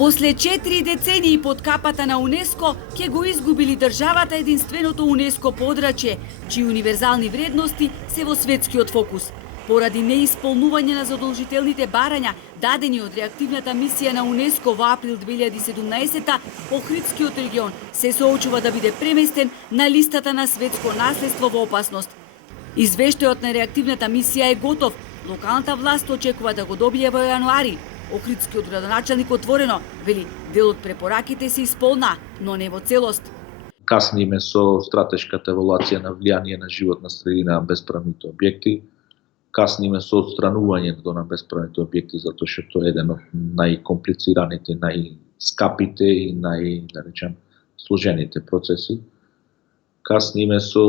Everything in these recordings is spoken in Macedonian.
После 4 децении под капата на УНЕСКО ќе го изгубили државата единственото УНЕСКО подрачје, чии универзални вредности се во светскиот фокус. Поради неисполнување на задолжителните барања дадени од реактивната мисија на УНЕСКО во април 2017, Охридскиот регион се соочува да биде преместен на листата на светско наследство во опасност. Извештајот на реактивната мисија е готов. Локалната власт очекува да го добие во јануари. Охридскиот градоначалник отворено вели, дел од препораките се исполна, но не во целост. Касниме со стратешката евалуација на влијание на животна средина на bespravните објекти. Касниме со отстранувањето на bespravните објекти, затоа што тоа е еден од најкомплицираните, најскапите и сложените процеси. Касниме со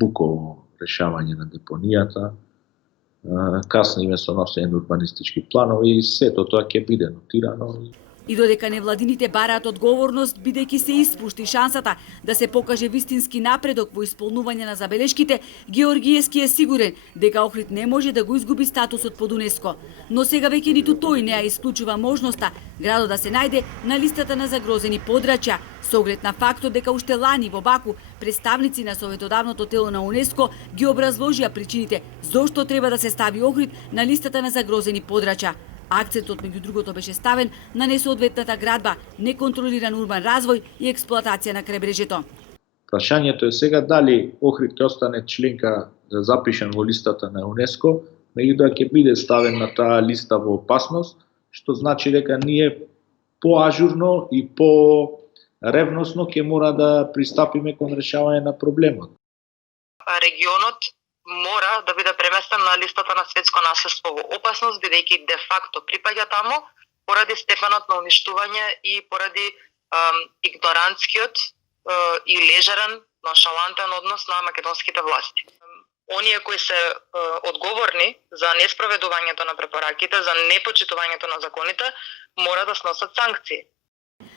буково решавање на депонијата. Касниме со носење на урбанистички планови и сето тоа ќе биде нотирано. И додека невладините бараат одговорност, бидејќи се испушти шансата да се покаже вистински напредок во исполнување на забелешките, Георгиевски е сигурен дека Охрид не може да го изгуби статусот под УНЕСКО. Но сега веќе ниту тој не ја исклучува можноста градот да се најде на листата на загрозени подрачја, со оглед на фактот дека уште лани во Баку представници на советодавното тело на УНЕСКО ги образложија причините зошто треба да се стави Охрид на листата на загрозени подрачја. Акцентот меѓу другото беше ставен на несоодветната градба, неконтролиран урбан развој и експлоатација на крајбрежјето. Прашањето е сега дали Охрид ќе остане членка запишан во листата на УНЕСКО, меѓутоа ќе биде ставен на таа листа во опасност, што значи дека ние поажурно и поревносно ќе мора да пристапиме кон решавање на проблемот. Регионот мора да биде преместен на листата на светско наследство во опасност, бидејќи де факто припаѓа таму поради степенот на уништување и поради игноранскиот и лежерен, ноншалантен однос на македонските власти. Оние кои се одговорни за неспроведувањето на препораките, за непочитувањето на законите, мора да сносат санкции.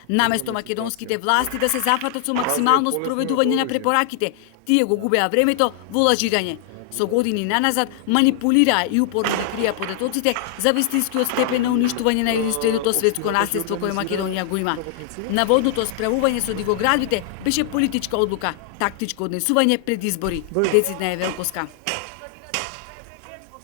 Наместо македонските власти да се зафатат со максимално спроведување на препораките, тие го губеа времето во лажирање. Со години наназад манипулираа и упорно ги крија податоците за вистинскиот степен на уништување на единственото светско наследство кое Македонија го има. Наводното справување со дивоградбите беше политичка одлука, тактичко однесување пред избори. Децидна е Велковска.